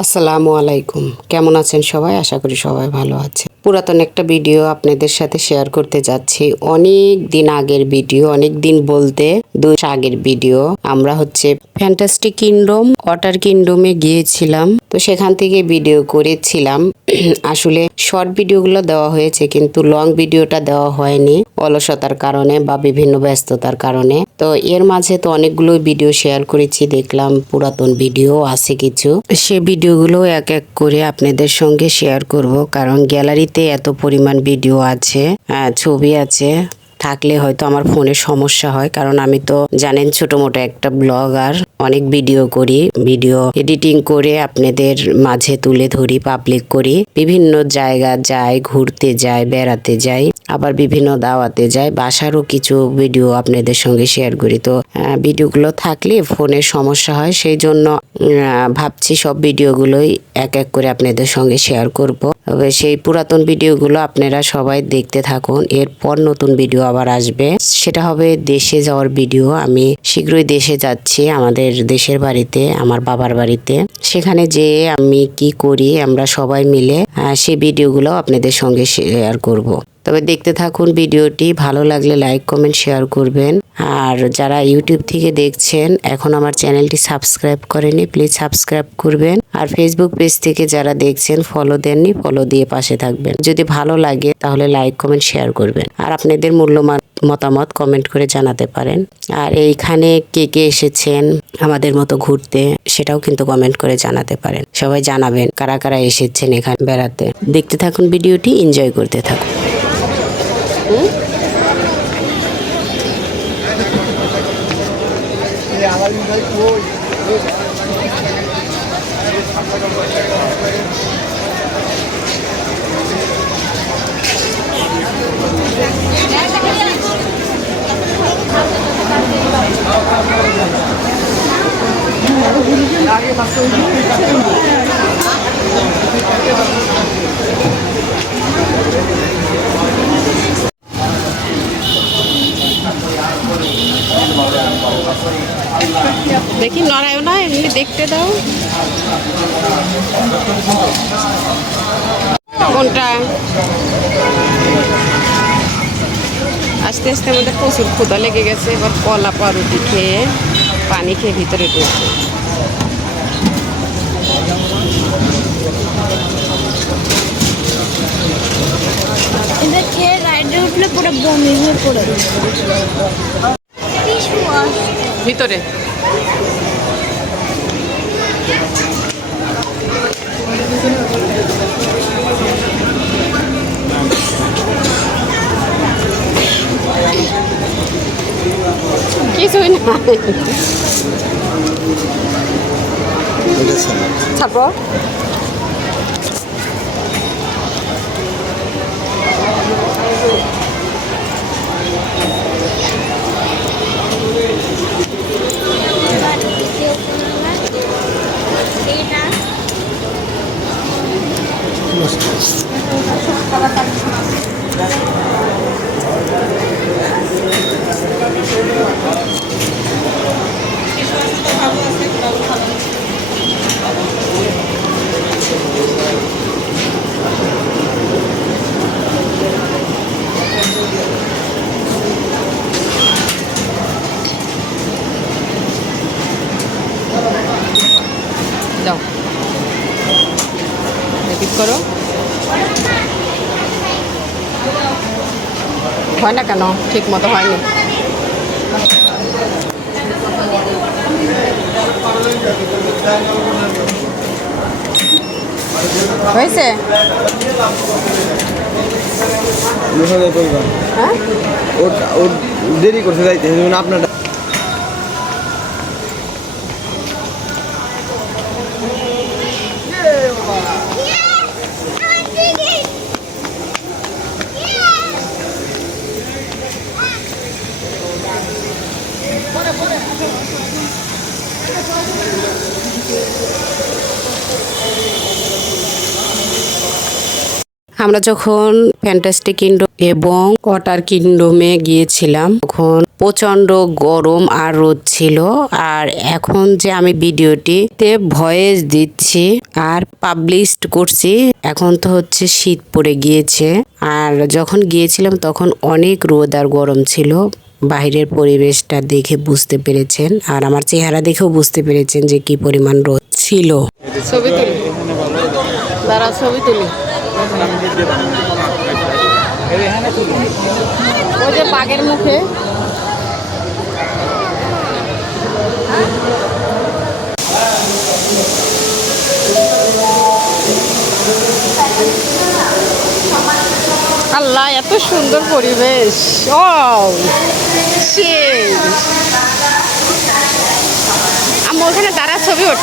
আসসালামু আলাইকুম, কেমন আছেন সবাই? আশা করি সবাই ভালো আছে। পুরাতন একটা ভিডিও আপনাদের সাথে শেয়ার করতে যাচ্ছি। অনেক দিন আগের ভিডিও, অনেক দিন বলতে 2 মাস আগের ভিডিও। আমরা ফ্যান্টাস্টিক কিংডম, ওয়াটার কিংডমে গিয়েছিলাম। তো সেখান থেকে ভিডিও করেছিলাম। আসলে শর্ট ভিডিওগুলো দেওয়া হয়েছে, কিন্তু লং ভিডিওটা দেওয়া হয়নি অলসতার কারণে বা বিভিন্ন ব্যস্ততার কারণে। তো এর মাঝে তো অনেকগুলো ভিডিও শেয়ার করেছি, দেখলাম পুরাতন ভিডিও আছে কিছু। সে ভিডিওগুলো এক এক করে আপনাদের সঙ্গে শেয়ার করব, কারণ গ্যালারিতে এত পরিমাণ ভিডিও আছে, ছবি আছে, থাকলে হয়তো আমার ফোনে সমস্যা হয়। কারণ আমি তো জানেন ছোট মোটো একটা ব্লগার, অনেক ভিডিও করি, ভিডিও এডিটিং করে আপনাদের মাঝে তুলে ধরি, পাবলিক করি, বিভিন্ন জায়গা যাই, ঘুরতে যাই, বেড়াতে যাই, আবার বিভিন্ন দাওয়াতে যাই, বাসারও কিছু ভিডিও আপনাদের সঙ্গে শেয়ার করি। তো ভিডিওগুলো থাকলে ফোনের সমস্যা হয়, সেই জন্য ভাবছি সব ভিডিওগুলোই এক এক করে আপনাদের সঙ্গে শেয়ার করব। তবে সেই পুরাতন ভিডিওগুলো আপনারা সবাই দেখতে থাকুন। এরপর নতুন ভিডিও আবার আসবে, সেটা হবে দেশে যাওয়ার ভিডিও। আমি শীঘ্রই দেশে যাচ্ছি, আমাদের দেশের বাড়িতে, আমার বাবার বাড়িতে। সেখানে যেয়ে আমি কি করি আমরা সবাই মিলে সেই ভিডিওগুলো আপনাদের সঙ্গে শেয়ার করব। তবে দেখতে থাকুন ভিডিওটি, ভালো লাগলে লাইক, কমেন্ট, শেয়ার করবেন। আর যারা ইউটিউব থেকে দেখছেন এখন আমার চ্যানেলটি সাবস্ক্রাইব করেনি, প্লিজ সাবস্ক্রাইব করবেন। আর ফেসবুক পেজ থেকে যারা দেখছেন ফলো দেননি, ফলো দিয়ে পাশে থাকবেন। যদি ভালো লাগে তাহলে লাইক, কমেন্ট, শেয়ার করবেন। আর আপনাদের মূল্যবান মতামত কমেন্ট করে জানাতে পারেন। আর এইখানে কে কে এসেছেন আমাদের মতো ঘুরতে, সেটাও কিন্তু কমেন্ট করে জানাতে পারেন। সবাই জানাবেন কারা কারা এসেছেন এখানে বেড়াতে। দেখতে থাকুন ভিডিওটি, এনজয় করতে থাকুন। দেখি নড়ায়ও না, এমনি দেখতে দাও। কোনটা? আস্তে আস্তে আমাদের প্রচুর ক্ষুধা লেগে গেছে, এবার কলা পাউরুটি খেয়ে পানি খেয়ে ভিতরে ঢুকছে। খেয়ে রাইডে উঠলে পুরো বমি হয়ে পড়ে ভিতরে কিছুই না, তারপর যাও রিপিট করো। হয় না কেন? ঠিক মতো হয়নি। হয়েছে? হ্যাঁ, ও দেরি করতে যাইতে আপনার আমরা যখন ফ্যান্টাস্টিক কিংডম এবং ওয়াটার কিংডমে গিয়েছিলাম তখন প্রচণ্ড গরম আর রোদ ছিল। আর এখন যে আমি ভিডিওটিতে ভয়েস দিচ্ছি আর পাবলিশ করছি, এখন তো হচ্ছে শীত পড়ে গিয়েছে। আর যখন গিয়েছিলাম তখন অনেক রোদ আর গরম ছিল। বাইরের পরিবেশটা দেখে বুঝতে পেরেছেন, আর আমার চেহারা দেখেও বুঝতে পেরেছেন যে কি পরিমাণ রোদ ছিল। ছবি তুলি, দাঁড়া ছবি তুলি। ওই যে বাঘের মুখে আল্লাহ, এত সুন্দর পরিবেশ। ও আমি ওখানে দাঁড়া ছবি ওঠ।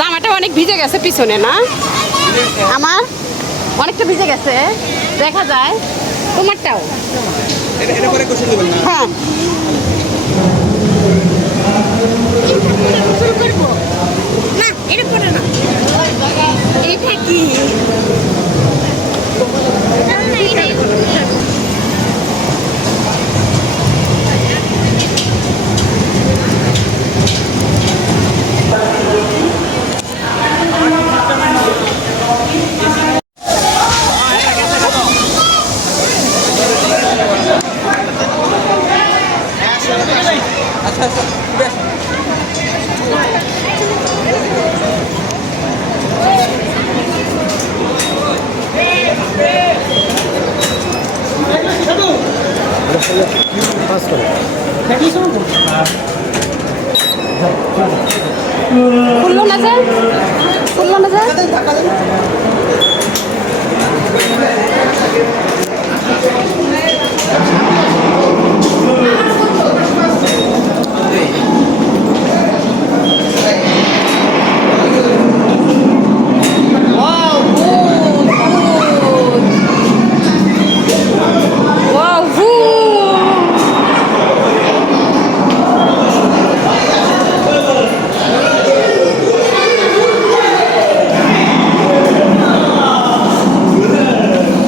জামাটা অনেক ভিজে গেছে পিছনে, না আমার অনেকটা ভিজে গেছে, দেখা যায়। তোমারটাও হ্যাঁ। না এটা করে না, এটা কি খুললো না যে, খুললো না যে।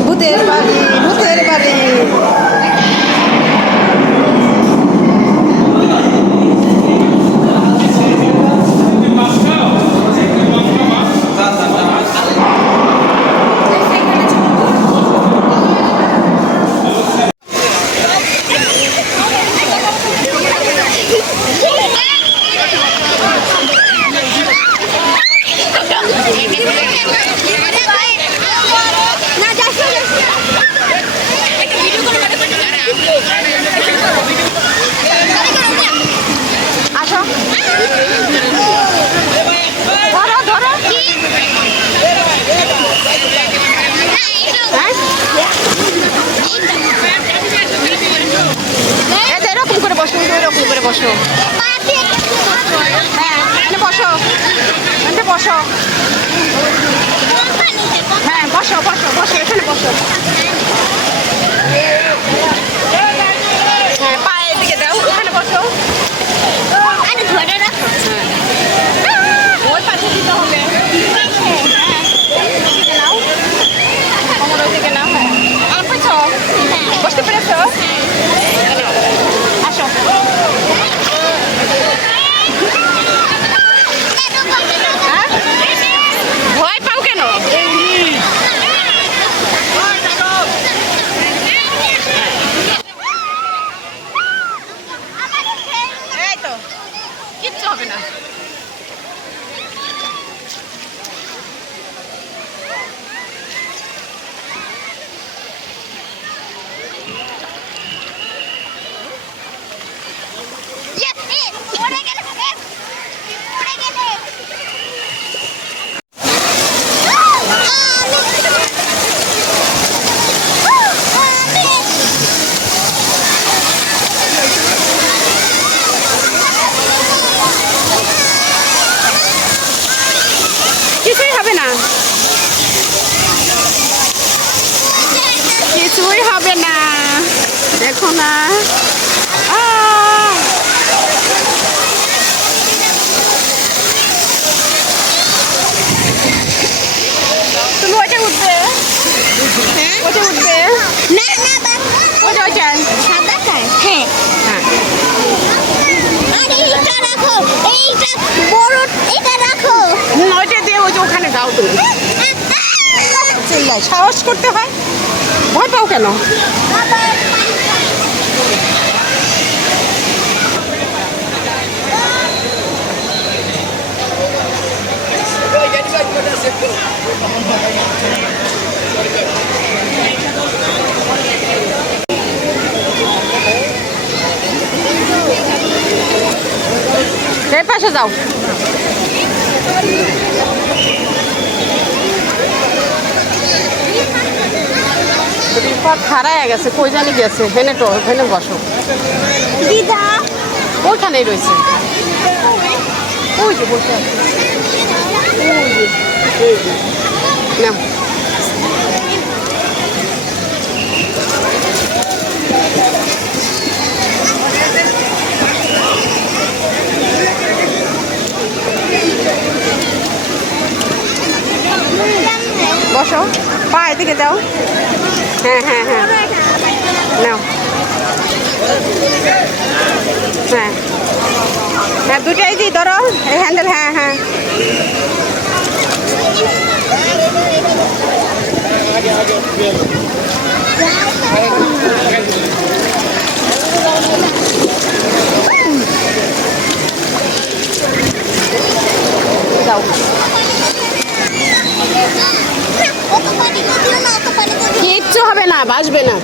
ভূতের বাড়ি, ভূতের বাড়ি। আসো, ধরো ধরো। এরকম করে বসো, এরকম করে বসো। হ্যাঁ এখানে বসো, এখানে বসো। হ্যাঁ বসো বসো বসো, এখানে বসো। হ্যাঁ পায়ের দিকে দাও, ওখানে বসো। ওই পাশে দিতে হবে। নাও আমার ওইদিকে নাও। হ্যাঁ আমার পেছো বসতে পেরেছো? আসো। ভয় পাও কেন? এই তো কিচ্ছু হবে না। কিছুই হবে না, কিছুই হবে না, দেখো না। যাও তুমি। চিল্লায়, সাহস করতে হয়, ভয় পাও কেন? এই পাশে যাও। রিফাত হারায় গেছে, কই জানি গেছে। হেনে তো হেনে বসো, দিদা ওইখানেই রয়েছে। ওই যে বসে আছে। নাও। বসো, পা এদিকে যাও। হ্যাঁ হ্যাঁ হ্যাঁ, নাও। হ্যাঁ হ্যাঁ, দুটাই দিই, ধরো এই হ্যান্ডেল। হ্যাঁ হ্যাঁ, যাও। কিচ্ছু হবে না, বাসবে না।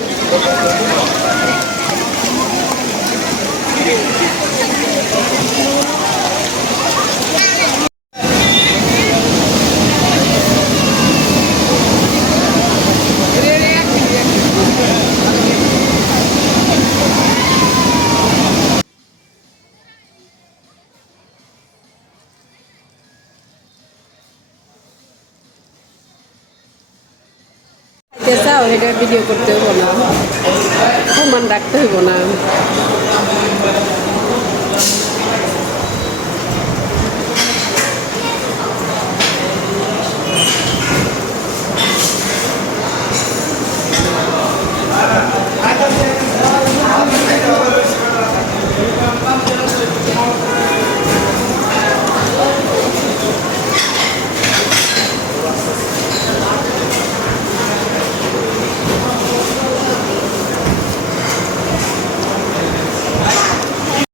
চাও এটা ভিডিও করতে হইব না, প্রমাণ রাখতে হইব না।